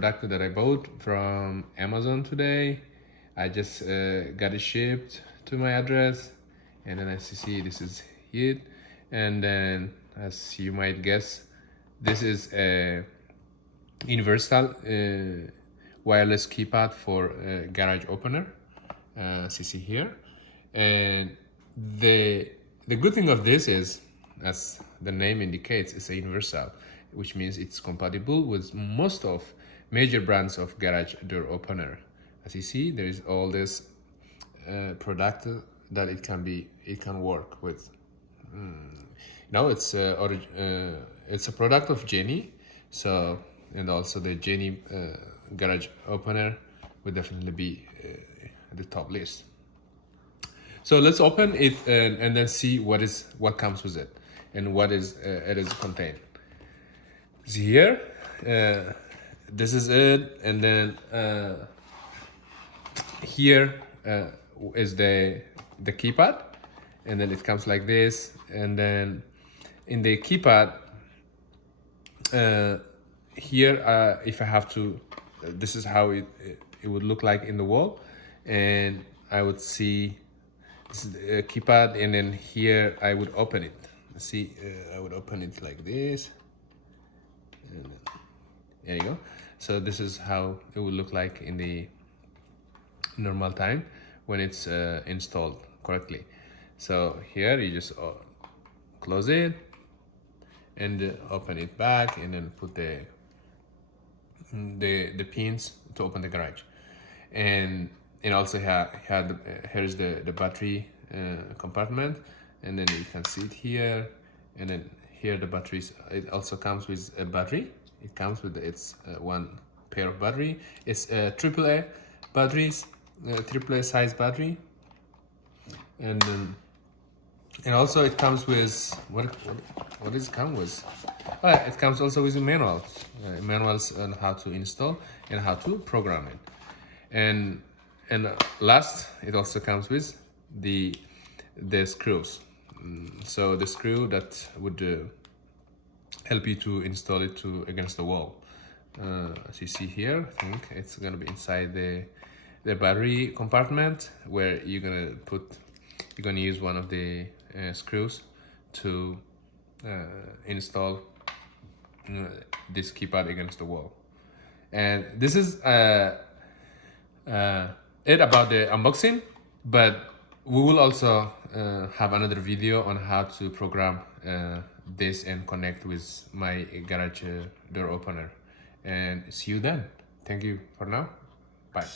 product that I bought from Amazon today. I just got it shipped to my address, and then as you see, this is it. And then, as you might guess, this is a universal wireless keypad for garage opener, as you see here. And the good thing of this is, as the name indicates, it's a universal, which means it's compatible with most of major brands of garage door opener. As you see, there is all this product that it can work with. Now it's a product of Genie, so, and also the Genie garage opener would definitely be at the top list. So let's open it and then see what comes with it and what it is contained. See here, this is it, and then here is the keypad, and then it comes like this, and then in the keypad here, if I have to, this is how it would look like in the wall, and I would see this is the keypad, and then here I would open it. See, I would open it like this, and there you go. So this is how it would look like in the normal time when it's installed correctly. So here you just close it and open it back, and then put the pins to open the garage. And also here's the battery compartment, and then you can see it here, and then here the batteries. It also comes with a battery. It comes with its one pair of battery. It's AAA batteries, AAA size battery, and also it comes with what does it come with? It comes also with manuals on how to install and how to program it. And last, it also comes with the screws. So the screw that would help you to install it against the wall. As you see here, I think it's gonna be inside the battery compartment, where you're gonna use one of the screws to install this keypad against the wall. And this is it about the unboxing, but we will also have another video on how to program this and connect with my garage door opener. And see you then. Thank you for now. Bye.